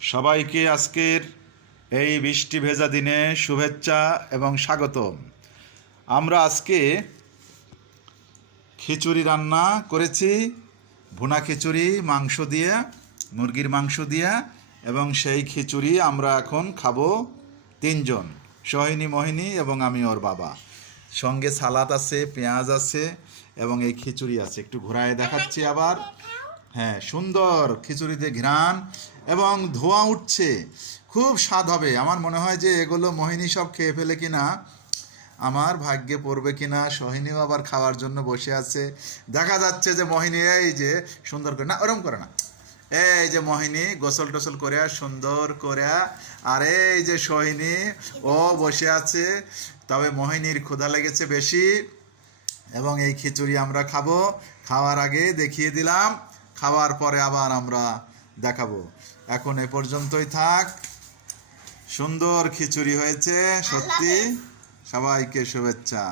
সবাইকে আজকের এই বৃষ্টি ভেজা দিনে শুভেচ্ছা এবং স্বাগতম। আমরা আজকে খিচুড়ি রান্না করেছি, ভুনা খিচুড়ি মাংস দিয়ে, মুরগির মাংস দিয়ে, এবং সেই খিচুড়ি আমরা এখন খাবো তিনজন, সোহিনী, মোহিনী এবং আমি ওর বাবা। সঙ্গে সালাদ আছে, পেঁয়াজ আছে এবং এই খিচুড়ি আছে। একটু ঘোরায় দেখাচ্ছি আবার। হ্যাঁ, সুন্দর খিচুড়িতে ঘ্রাণ এবং ধোঁয়া উঠছে, খুব স্বাদ হবে। আমার মনে হয় যে এগুলো মোহিনী সব খেয়ে ফেলে কিনা, আমার ভাগ্যে পড়বে কিনা। সোহিনীও আবার খাওয়ার জন্য বসে আছে। দেখা যাচ্ছে যে মোহিনী এই যে সুন্দর করে, না ওরম করে না, এই যে মোহিনী গোসল টোসল করে সুন্দর করে, আর এই যে সোহিনী ও বসে আছে। তবে মোহিনীর ক্ষুধা লেগেছে বেশি এবং এই খিচুড়ি আমরা খাবো। খাওয়ার আগে দেখিয়ে দিলাম, খাওয়ার পরে আবার আমরা দেখাবো। এখন এ পর্যন্তই থাক। সুন্দর খিচুড়ি হয়েছে সত্যি। সবাইকে শুভেচ্ছা।